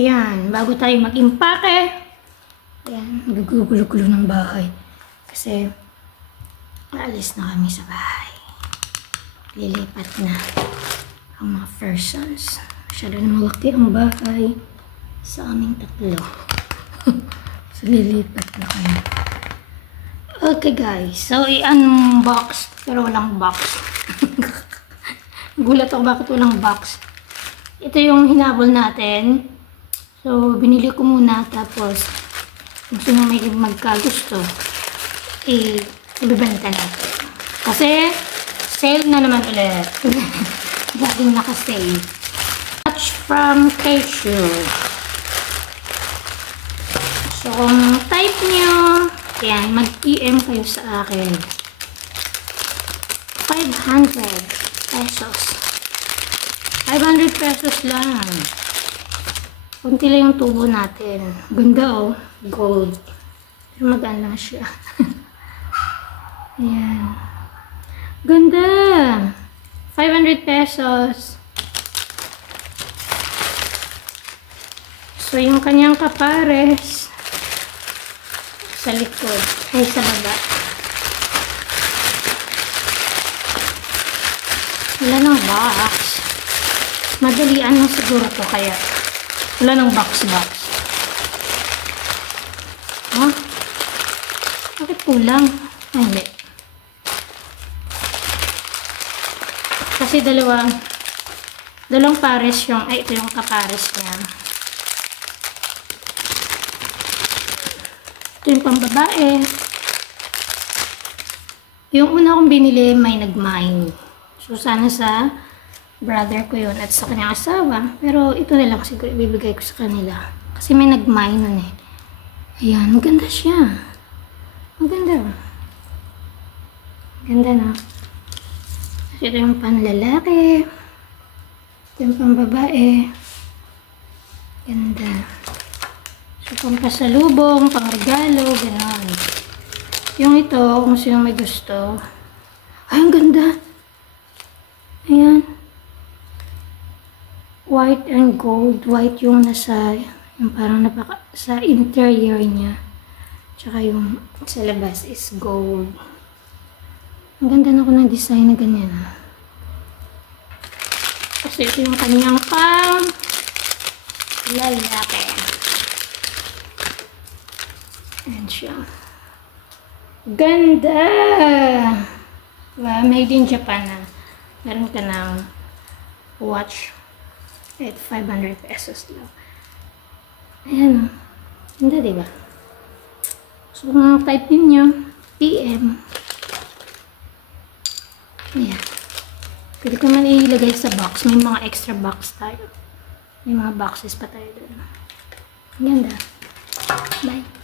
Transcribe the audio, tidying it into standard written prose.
Ayan, bago tayo mag-impake. Ayan, nagugulo-gulo ng bahay. Kasi, aalis na kami sa bahay. Lilipat na ang mga persons. Masyado na malaki ang bahay sa aming tatlo. So, lilipat na kami. Okay guys, so i-unbox, pero walang box. Gulat ako bakit walang box. Ito yung hinabol natin. So, binili ko muna, tapos kung sino may magkagusto, ibibenta natin. Kasi, sale na naman ulit. Laging naka-sale. Touch from Cashew. So, kung type nyo, yan, mag-PM kayo sa akin. 500 pesos. 500 pesos lang. Kunti lang yung tubo natin. Ganda oh. Gold. Pero maganda siya. Ayan. Ganda. 500 pesos. So, yung kanyang kapares sa likod. Ay, sa baba. Wala ng box. Madalian lang siguro to kaya. Wala ng box. Huh? Bakit kulang? Ay, hindi. Kasi dalawang pares yung, ay, ito yung kapares niya. Ito yung pambabae. Yung una kong binili, may nag-mine. So, sana sa brother ko yun at sa kanyang asawa. Pero ito na lang siguro ibibigay ko sa kanila. Kasi may nag-mine nun eh. Ayan, maganda siya. Maganda. Ganda na. Ito yung panlalaki. Ito yung pambabae. Ganda. So, pang pasalubong, pang regalo, gano'n. Yung ito, kung sino may gusto. Ay, ang ganda. Ayan. White and gold. White yung nasa, yung parang sa interior niya. Tsaka yung sa labas is gold. Ang ganda na ko ng design na ganyan. Kasi ito yung kanyang pang lalaki. Ayan siya. Ganda! Diba? Made in Japan na. Meron ka ng watch at 500 pesos lang. Ayan. Ganda, diba? So, kung type ninyo, PM. Ayan. Pwede ko naman ilagay sa box. May mga extra box tayo. May mga boxes pa tayo doon. Ganda. Bye.